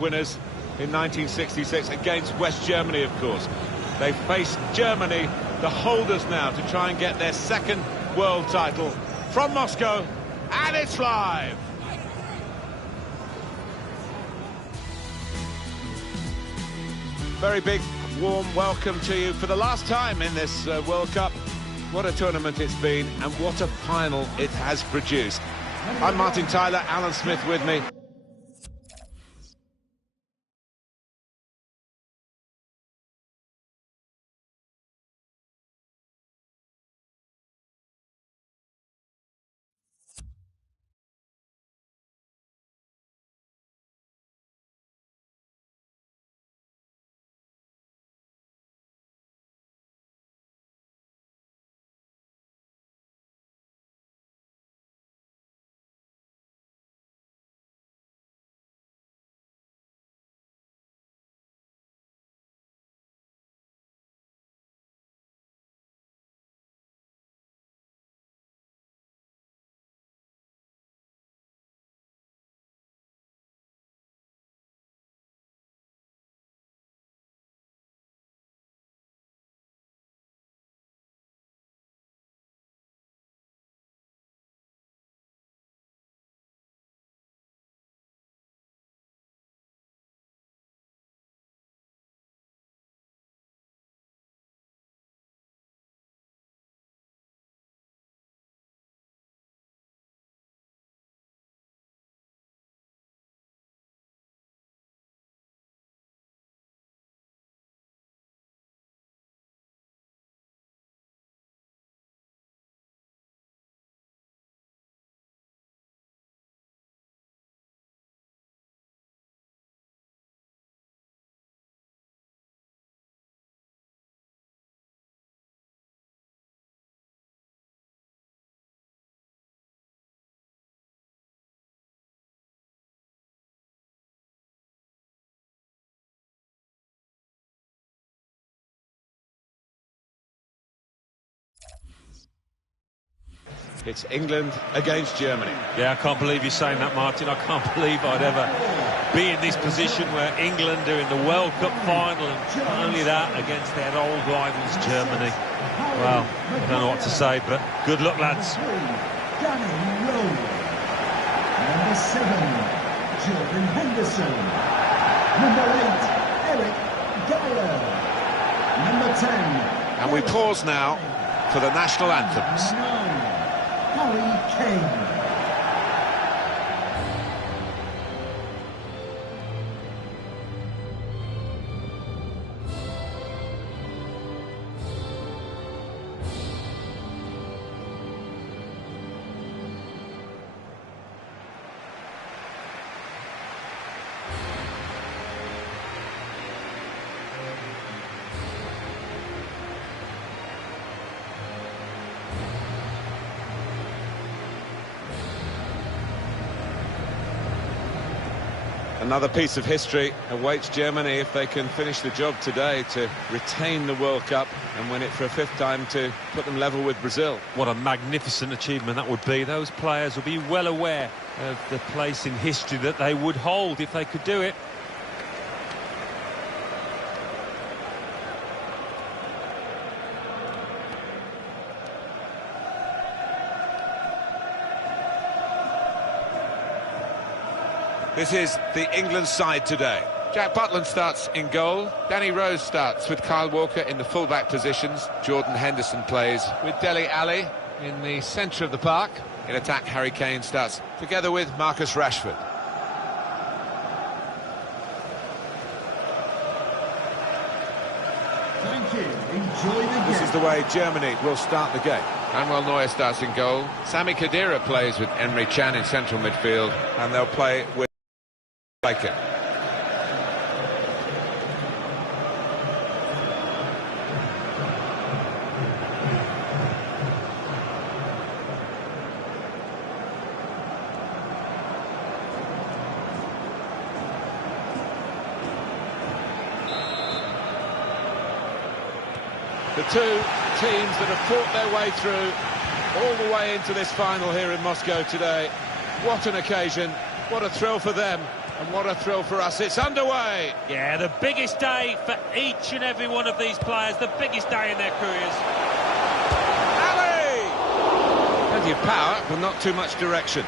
winners in 1966 against West Germany, of course. They face Germany, the holders now, to try and get their second world title from Moscow, and it's live. Very big, warm welcome to you for the last time in this World Cup. What a tournament it's been, and what a final it has produced. I'm Martin Tyler, Alan Smith with me. It's England against Germany. Yeah, I can't believe you're saying that, Martin. I can't believe I'd ever be in this position where England are in the World Cup final, and not only that, against their old rivals, Germany. Well, I don't know what to say, but good luck, lads. Number 7, Jordan Henderson. Number 8, Eric Dyer. Number 10. And we pause now for the national anthems. Harry Kane. Another piece of history awaits Germany if they can finish the job today to retain the World Cup and win it for a 5th time to put them level with Brazil. What a magnificent achievement that would be. Those players will be well aware of the place in history that they would hold if they could do it. This is the England side today. Jack Butland starts in goal. Danny Rose starts with Kyle Walker in the full-back positions. Jordan Henderson plays with Dele Alli in the centre of the park. In attack, Harry Kane starts together with Marcus Rashford. Thank you. Enjoy the game. This is the way Germany will start the game. Manuel Neuer starts in goal. Sami Khedira plays with Emre Can in central midfield. And they'll play with Bacon. The two teams that have fought their way through all the way into this final here in Moscow today. What an occasion, what a thrill for them, And what a thrill for us, it's underway! Yeah, the biggest day for each and every one of these players, the biggest day in their careers. Ali! Plenty of power, but not too much direction.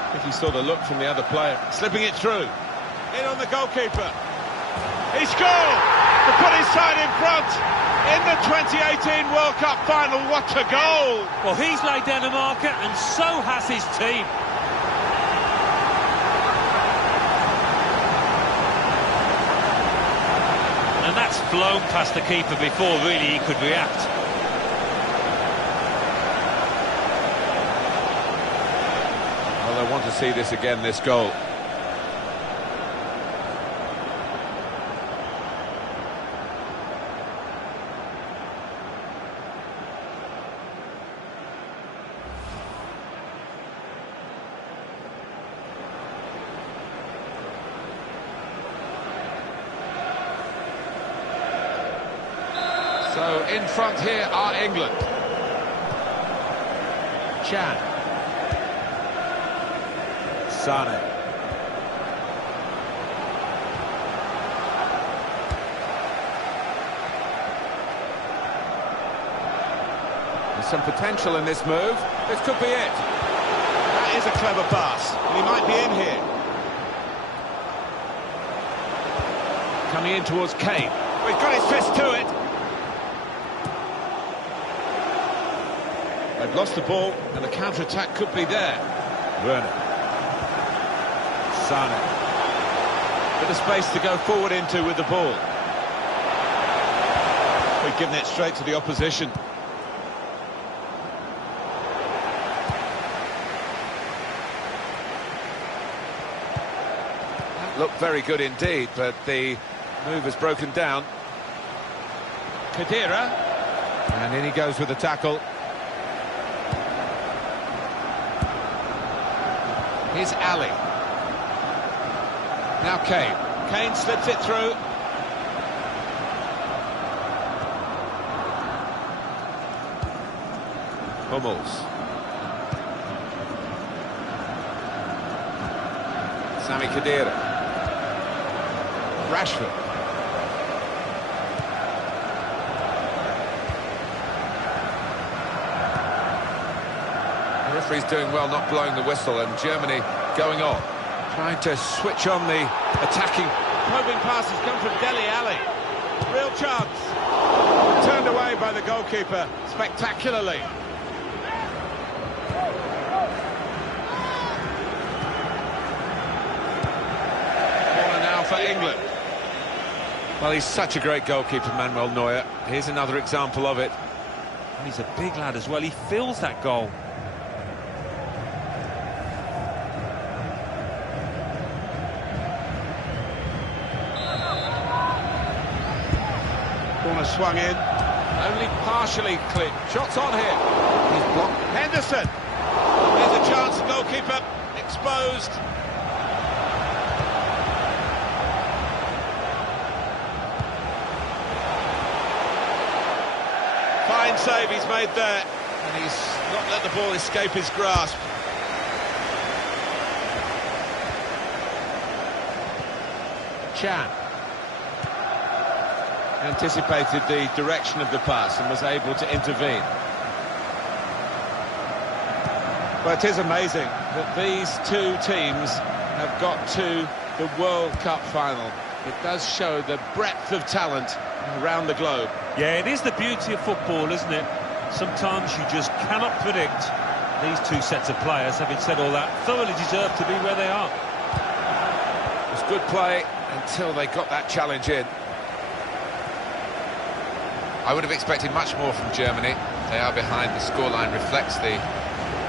I think he saw the look from the other player, slipping it through. In on the goalkeeper. He scored to put his side in front in the 2018 World Cup final. What a goal! Well, he's laid down a marker, and so has his team. And that's flown past the keeper before really he could react. Well, I want to see this again, this goal. So in front here are England. Chan. Sane. There's some potential in this move. This could be it. That is a clever pass. He might be in here. Coming in towards Kane. Well, he's got his fist to it. They've lost the ball, and the counter-attack could be there. Werner. Sane. Bit of space to go forward into with the ball. We've given it straight to the opposition. That looked very good indeed, but the move has broken down. Khedira. And in he goes with the tackle. Here's Ali. Now Kane. Kane slips it through. Hummels. Sami Khedira. Rashford. The referee's doing well not blowing the whistle, and Germany going on. Trying to switch on the attacking. Probing pass has come from Dele Alli. Real chance. Turned away by the goalkeeper spectacularly. Corner now for England. Well, he's such a great goalkeeper, Manuel Neuer. Here's another example of it. And he's a big lad as well. He fills that goal. Corner swung in, only partially clear. Shots on here. He's blocked. Henderson. Here's a chance. Goalkeeper exposed. Fine save he's made there, and he's not let the ball escape his grasp. Chan. Anticipated the direction of the pass and was able to intervene. But it is amazing that these two teams have got to the World Cup final. It does show the breadth of talent around the globe. Yeah, it is the beauty of football, isn't it? Sometimes you just cannot predict. These two sets of players, having said all that, thoroughly deserve to be where they are. It was good play until they got that challenge in. I would have expected much more from Germany. They are behind. The scoreline reflects the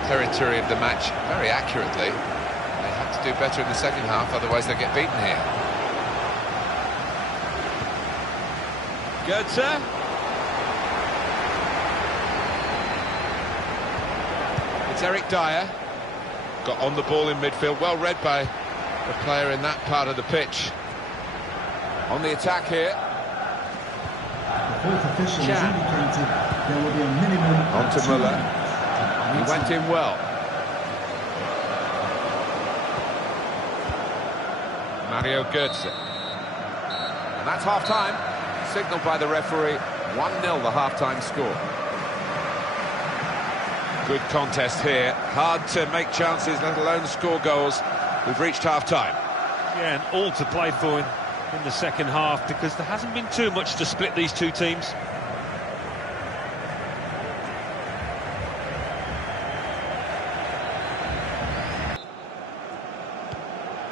territory of the match very accurately. They have to do better in the second half, otherwise they'll get beaten here. Goetze. It's Eric Dyer. Got on the ball in midfield, well read by the player in that part of the pitch. On the attack here. The fourth official has indicated there will be a minimum On of to 2 Müller. minutes. He went in well. Mario Götze. And that's half-time. Signalled by the referee. 1-0 the half-time score. Good contest here. Hard to make chances, let alone score goals. We've reached half-time. Yeah, and all to play for in the second half, because there hasn't been too much to split these two teams.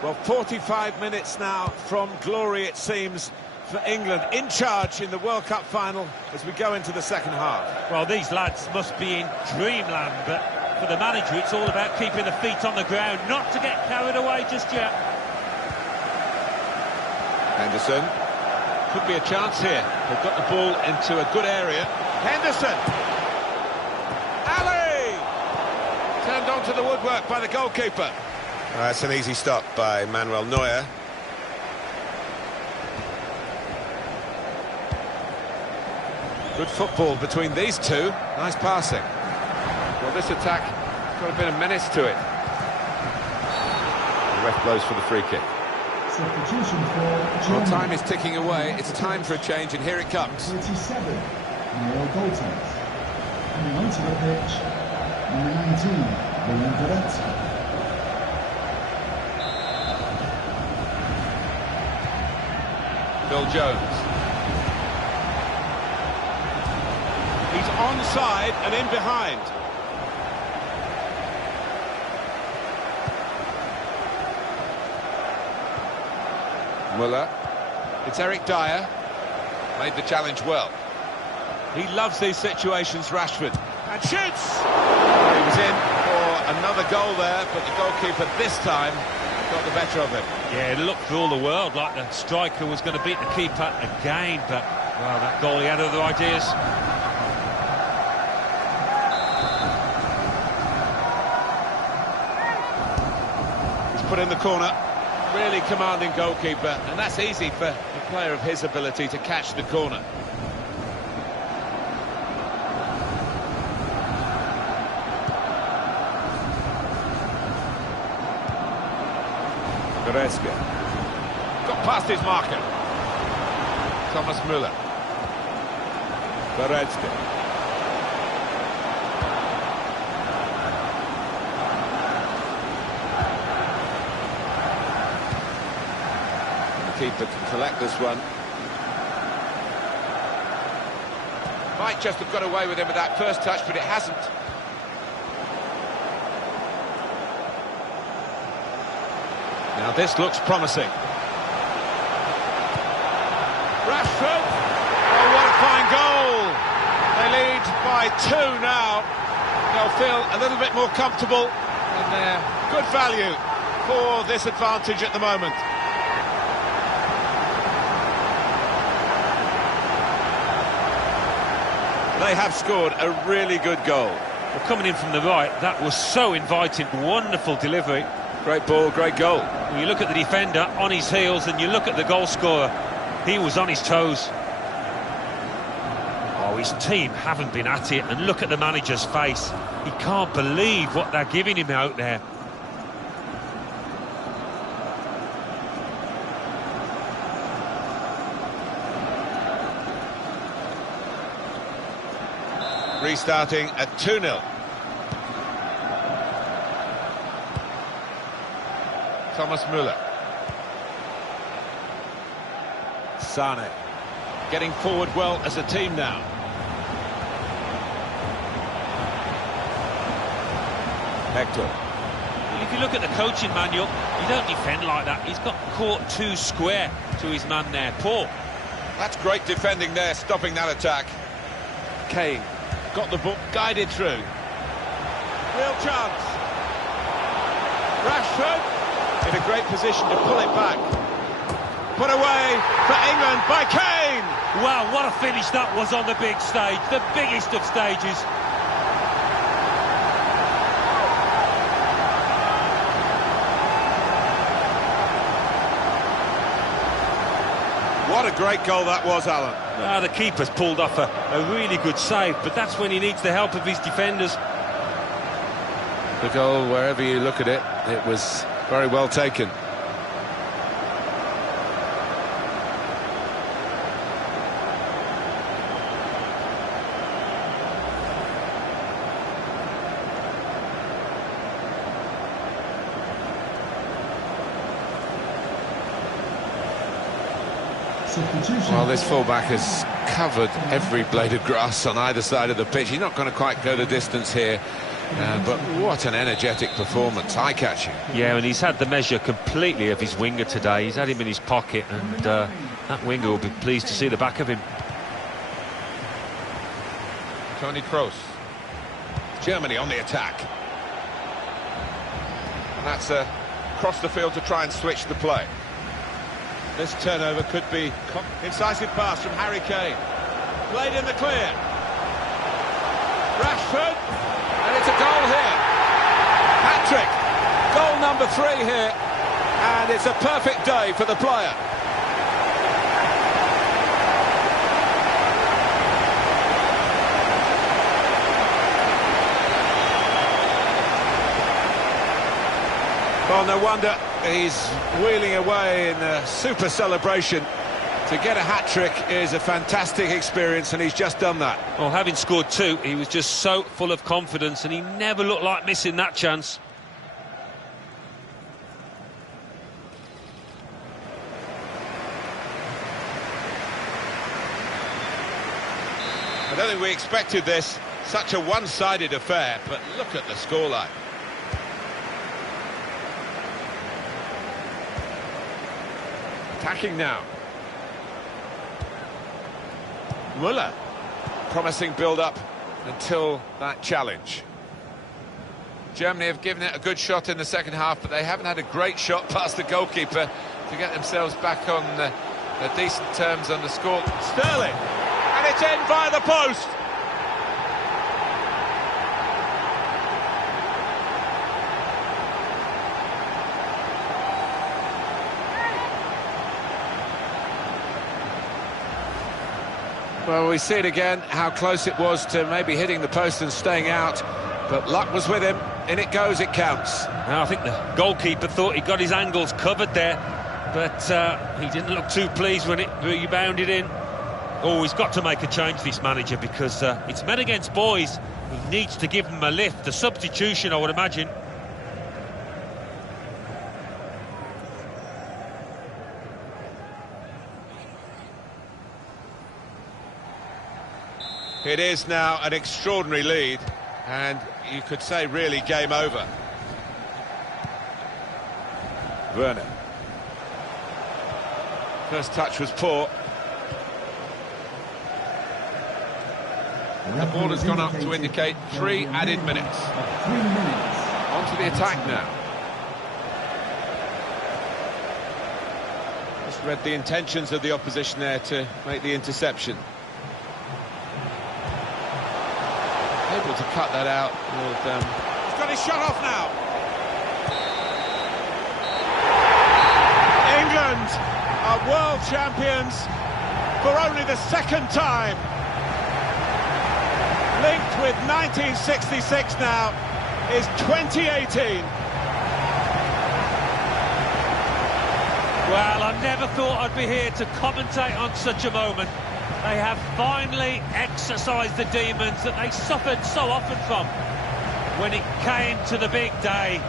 Well, 45 minutes now from glory, it seems, for England, in charge in the World Cup final as we go into the second half. Well, these lads must be in dreamland, but for the manager, it's all about keeping the feet on the ground, not to get carried away just yet. Henderson. Could be a chance here. They've got the ball into a good area. Henderson! Ali! Turned onto the woodwork by the goalkeeper. That's an easy stop by Manuel Neuer. Good football between these two. Nice passing. Well, this attack has got a bit of menace to it. The ref blows for the free kick. Substitution for Well, Germany. time is ticking away. It's time for a change, and here it comes. 37, Mario Götze. Coming onto the pitch, number 19, Verratti. Phil Jones. He's onside and in behind. Müller. It's Eric Dyer. Made the challenge well. He loves these situations, Rashford. And shoots! He was in for another goal there, but the goalkeeper this time got the better of him. Yeah, it looked for all the world like the striker was going to beat the keeper again, but, well, that goalie had other ideas. He's put in the corner. Really commanding goalkeeper, and that's easy for a player of his ability to catch the corner. Goretzka. Got past his marker. Thomas Müller. Goretzka. Keeper can collect this one. Might just have got away with him with that first touch, but it hasn't. Now this looks promising. Rashford! Oh, what a fine goal! They lead by 2 now. They'll feel a little bit more comfortable, and they're good value for this advantage at the moment. They have scored a really good goal. Well, coming in from the right, that was so inviting. Wonderful delivery. Great ball, great goal. When you look at the defender on his heels and you look at the goal scorer, he was on his toes. Oh, his team haven't been at it, and look at the manager's face. He can't believe what they're giving him out there. Restarting at 2-0. Thomas Müller. Sane. Getting forward well as a team now. Hector. Well, if you look at the coaching manual, you don't defend like that. He's got caught too square to his man there. Poor. That's great defending there, stopping that attack. Kane. Got the ball guided through. Real chance. Rashford in a great position to pull it back. Put away for England by Kane. Wow, what a finish that was on the big stage, the biggest of stages. What a great goal that was, Alan. The keeper's pulled off a really good save, but that's when he needs the help of his defenders. The goal, wherever you look at it, it was very well taken. Well, this fullback has covered every blade of grass on either side of the pitch. He's not going to quite go the distance here, but what an energetic performance, eye-catching. Yeah, and he's had the measure completely of his winger today. He's had him in his pocket, and that winger will be pleased to see the back of him. Toni Kroos. Germany on the attack. And that's across the field to try and switch the play. This turnover could be incisive pass from Harry Kane. Played in the clear. Rashford, and it's a goal here. Hat-trick. Goal number 3 here, and it's a perfect day for the player. Well, no wonder he's wheeling away in a super celebration. To get a hat-trick is a fantastic experience, and he's just done that. Well, having scored 2, he was just so full of confidence, and he never looked like missing that chance. I don't think we expected this, such a one-sided affair, but look at the scoreline. Attacking now. Müller. Promising build-up until that challenge. Germany have given it a good shot in the second half, but they haven't had a great shot past the goalkeeper to get themselves back on decent terms on the score. Sterling. And it's in via the post. Well, we see it again, how close it was to maybe hitting the post and staying out, but luck was with him. In it goes, it counts. Now, I think the goalkeeper thought he got his angles covered there, but he didn't look too pleased when it rebounded in. Oh, he's got to make a change, this manager, because it's men against boys. He needs to give them a lift, a substitution, I would imagine. It is now an extraordinary lead, and you could say really game over. Werner. First touch was poor. The ball has gone up to indicate 3 added minutes. 3 minutes. On to the attack now. Just read the intentions of the opposition there to make the interception. Able to cut that out. He's got his shot off now. England are world champions for only the 2nd time. Linked with 1966 now is 2018. Well, I never thought I'd be here to commentate on such a moment. They have finally exercised the demons that they suffered so often from when it came to the big day.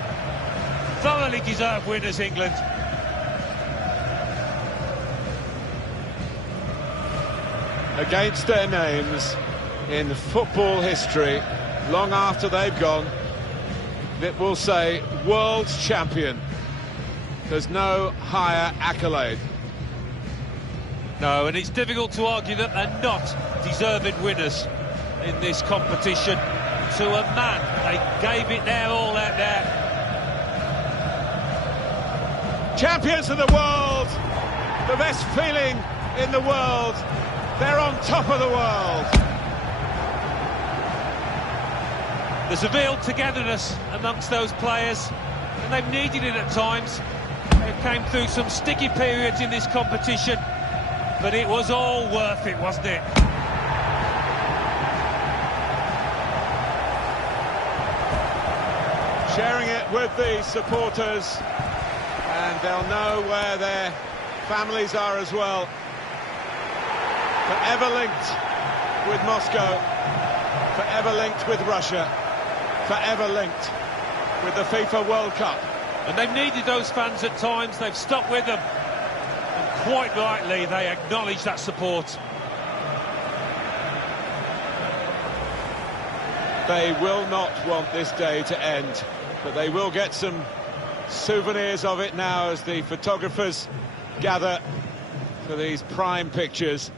Thoroughly deserved winners, England. Against their names in football history, long after they've gone, it will say world champion. There's no higher accolade. No, and it's difficult to argue that they're not deserved winners in this competition. To a man, they gave it their all out there. Champions of the world, the best feeling in the world. They're on top of the world. There's a real togetherness amongst those players, and they've needed it at times. They came through some sticky periods in this competition, but it was all worth it, wasn't it? Sharing it with the supporters, and they'll know where their families are as well. Forever linked with Moscow, forever linked with Russia, forever linked with the FIFA World Cup. And they've needed those fans at times, they've stuck with them. And quite rightly, they acknowledge that support. They will not want this day to end, but they will get some souvenirs of it now as the photographers gather for these prime pictures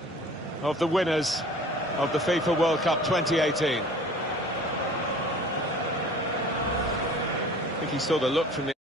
of the winners of the FIFA World Cup 2018. I think he saw the look from the